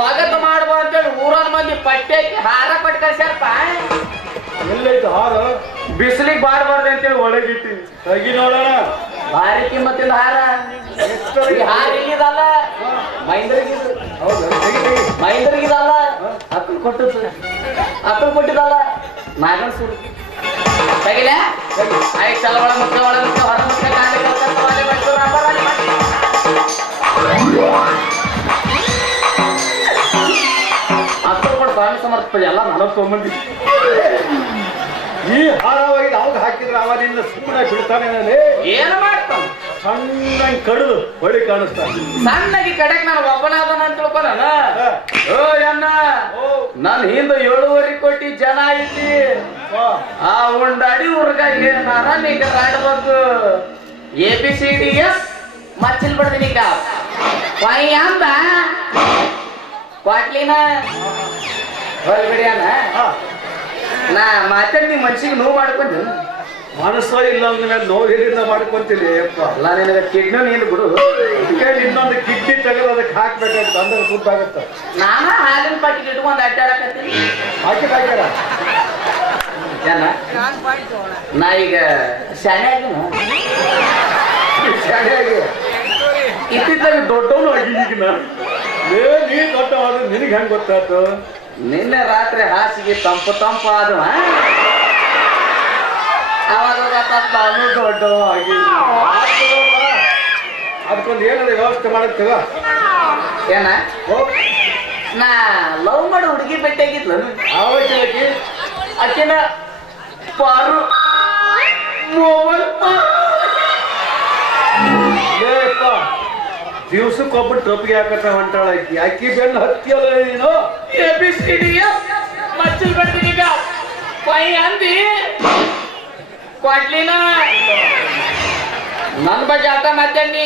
ಸ್ವಾಗತ ಮಾಡುವ ಅಂತೇಳಿ ಊರನ್ ಮಂದಿ ಪಟ್ಟೆಕ್ಕೆ ಹಾರ ಕೊಟ್ಟು ಕಳ್ಸ್ಯಾರಪ್ಪ. ಎಲ್ಲೈತು ಹಾರ? ಬಿಸಿಲಿಗೆ ಬಾಡ್ಬಾರ್ದು ಅಂತೇಳಿ ಒಳಗಿಟ್ಟಿ ತಗಿ ನೋಡೋಣ. ಭಾರಿ ಕಿಮ್ಮತ್ತಿಂದ ಹಾರ. ಈ ಹಾರ ಇಲ್ಲಿದಲ್ಲ. ಮೈಂದ್ರಿಗಿದು ಮೈಂದ್ರಿಗಿದಲ್ಲ ಅಕ್ಕಲ್ ಕೊಟ್ಟದ್ದು. ಅಕ್ಕಲ್ ಕೊಟ್ಟಿದ್ದಲ್ಲ. ನಾಗನ್ ಸುಡು ತೆಗಿಲೆ? ಆಯ್ತು ಚಲ ಒಳ ಮುಖ ಒಳ ಮುಖ ಹೊರ ಮುಖ ಕಾಲಿ ಸ್ವಾಮಿ ಸಮರ್ಥ ಎಲ್ಲ ನಲವತ್ತು ತೊಗೊಂಬಂದಿ ಈ ಹಾರವಾಗಿ ಅವಾಗ ಹಾಕಿದ್ರೆ ಅವನಿಂದ ಸುಮ್ಮನೆ ಬಿಡ್ತಾನೆ ಏನು ಮಾಡ್ತಾನ? ಸಣ್ಣ ಕಡಿದು ಹೊಳಿ ಕಾಣಿಸ್ತಾನೆ ಸಣ್ಣಗೆ ಕಡೆಗೆ ನಾನು ಒಬ್ಬನಾದನ ಅಂತ ತಿಳ್ಕೊನ ಹಾ. ಓ ಅಣ್ಣ ನನ್ನ ಹಿಂದೆ ಏಳುವರೆ ಕೋಟಿ ಜನ ಐತಿ. ಆ ಉಂಡಾಡಿ ಹುಡುಗ ಏನಾರ ನೀಗ ಆಡ್ಬೇಕು. A B C D S ಮಚ್ಚಿಲ್ ಬಿಡ್ತೀನಿ ಈಗ. ಅಂದ. ಕ್ವಾಟ್ಲಿನ. ಅಣ್ಣ. ನಾ ಮಾತಾಡಿ ನೀ ಮನ್ಸಿಗೆ ನೋವು ಮಾಡ್ಕೊಂಡು ಮನಸ್ಸ ಇಲ್ಲ ಅಂದ್ಮೇಲೆ ನೋವು ಹೇಳಿಂದ ಮಾಡ್ಕೊಂತೀನಿ ಅಪ್ಪ? ಅಲ್ಲ ನಿನಗೆ ಕಿಡ್ನಿ ನೀನು ಬಿಡು. ಇನ್ನೊಂದು ಕಿಡ್ನಿ ತೆಗೆದು ಅದಕ್ಕೆ ಹಾಕ್ಬೇಕಂತ ಅಂದ್ರೆ ಸುದ್ದಾಗತ್ತ. ನಾನ ಹಾಲಿನ ಪಾಟಿಗೆ ಇಟ್ಕೊಂಡು ಅಡ್ಡಾಡಕತ್ತೀನಿ. ಹಾಕಿ ಹಾಕ್ಯಾರ? ಜನ ನಾ ಈಗ ಶಾನೆ ಆಗಿನ? ಶಾಲೆಯಾಗಿ ಇತ್ತಿದ್ದಾಗ ದೊಡ್ಡವನು ಆಗಿ ಈಗ ನಾನು. ಏ ನೀ ದೊಡ್ಡ ಆದ್ರೆ ನಿನಗೆ ಹೆಂಗ್ ಗೊತ್ತಾಯ್ತು? ನಿನ್ನೆ ರಾತ್ರಿ ಹಾಸಿಗೆ ತಂಪು ತಂಪು ಆದವ ಅವಾಗ ತಪ್ಪು ನಾನು ಆಗಿ ಅದಕ್ಕೊಂದು ಏನಾದ್ರು ವ್ಯವಸ್ಥೆ ಮಾಡಿರ್ತೀವ? ಏನ? ನಾ ಲವ್ ಮಾಡಿ ಹುಡುಗಿ ಭೇಟಿಯಾಗಿದ್ಲು ಆವಶ್ಯಕಿ ಆಕಿನ ಪಾರು. ದಿವ್ಸಕ್ಕೊಬ್ಬರು ಟೊಪ್ಪಿಗೆ ಹಾಕತ್ತ ಹೊಂಟಾಳ ಐತಿ ಅಕ್ಕಿ ಬೆನ್ನು ಹತ್ತಿಯಲ್ಲ ನೀನು? A B C D F ಮಚ್ಚಲ್ ಬರ್ತೀನಿ ಈಗ ಪೈ ಅಂದಿ? ಕೊಡ್ಲಿನ? ನನ್ನ ಬಗ್ಗೆ ಆಟ ಮಾತಾಡಿ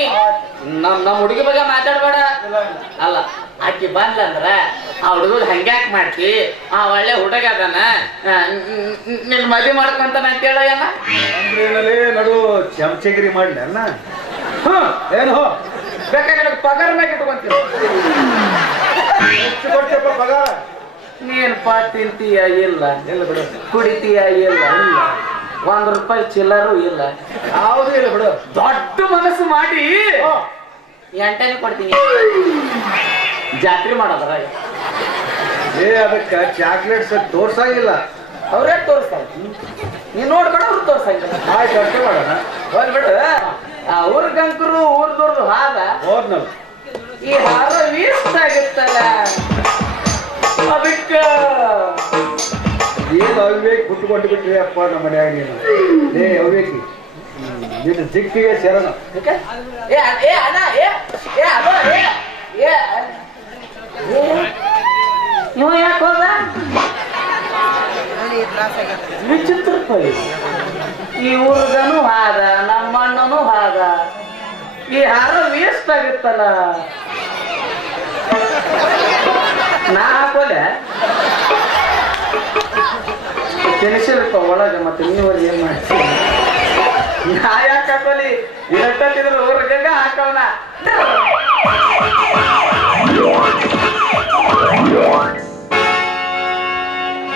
ನಮ್ ನಮ್ಮ ಹುಡುಗಿ ಬಗ್ಗೆ ಮಾತಾಡ್ಬೇಡ. ಅಲ್ಲ ಆಕಿ ಬಂದ್ಲಂದ್ರ ಆ ಹುಡುಗ ಹಂಗ್ಯಾಕ್ ಮಾಡ್ತಿ? ಆ ಒಳ್ಳೆ ಹುಡುಗ ಅದಾನ. ಆ, ನ್- ನ್- ನಿನ್ ಮದ್ವಿ ಮಾಡ್ಕೊಂತಾನ ಅಂತ ಹೇಳ ನಡು ಚಮಚಗಿರಿ ಮಾಡ್ಲಿ ಅನ್ನ. ಹ್ಮ್ ಏನು ಬೇಕಾದ್ರೆ ಪಗಾರ ಮ್ಯಾಗ ಇಟ್ಕೊಂತೀನಿ ಎಷ್ಟು ಕೊಟ್ಟಪ್ಪ ಪಗಾರ? ನೀನ್ಪ ತಿಂತೀಯ ಇಲ್ಲ ಇಲ್ಲ ಬಿಡು. ಕುಡಿತೀಯ ಇಲ್ಲ ಇಲ್ಲ. ಒಂದ್ ರೂಪಾಯಿ ಚಿಲ್ಲರು ಇಲ್ಲ. ಯಾವುದೂ ಇಲ್ಲ ಬಿಡು. ದೊಡ್ಡ ಮನಸ್ಸು ಮಾಡಿ. ಎಂಟನೇ ಕೊಡ್ತೀನಿ. ಜಾತ್ರೆ ಮಾಡೋದ್ರ ಏ ಅದಕ್ಕೆ ಚಾಕ್ಲೇಟ್ಸ್ ತೋರ್ಸಂಗಿಲ್ಲ. ಅವ್ರೇ ತೋರಿಸ್ತಾರೆ ನೀ ನೋಡ್ಕೊಂಡು ಅವ್ರು ತೋರ್ಸಂಗಿಲ್ಲ ಆಯ್ತು ಅಷ್ಟೇ ಮಾಡೋಣ. ಹೋಗ್ಬಿಡು ಆ ಊರ್ ಗಂಕರು ಊರ್ದವ್ರದ್ದು ಹಾದ. ಹೋದ್ನಲ್ಲ. ಈ ಹಾರ ವೇಸ್ಟ್ ಆಗಿತ್ತಲ್ಲ. ಅದಕ್ಕ ಏನು ಅವಿವೇಕ್ ಬಿಟ್ಟುಕೊಂಡು ಬಿಟ್ರಿ ಅಪ್ಪ ನಮ್ಮ ಮನ್ಯಾಗ ನೀನು? ಏ ಅವಿವೇಕಿ ನಿನ್ನ ದಿಕ್ಕಿಗೆ ಶರಣ? ಏ ಏ ಅಣ್ಣ ಏ ಏ ಅದು ಏ ಏ ಏ, ಇವ ಯಾಕೆ ಹೋದ? ವಿಚಿತ್ರ ಪರಿ. ಈ ಊರ್ಗನು ಹಾದ ನಮ್ಮ ಹಾಗ. ಹಾದ ಈ ಹಾರ ವೇಸ್ಟ್ ಆಗಿತ್ತಲ್ಲ. ನಾ ಹಾಕೋದೆ ತಿನಿಸಿಲ್ಪ ಒಳಗೆ ಮತ್ತೆ ನೀವರು ಏನ್ ಮಾಡ್ತೀನಿ ನಾ ಯಾಕೆ ಹಾಕೋಲಿ? ಇರಟ್ಟಿದ್ರೆ ಊರ್ಗಂಗ ಹಾಕವನ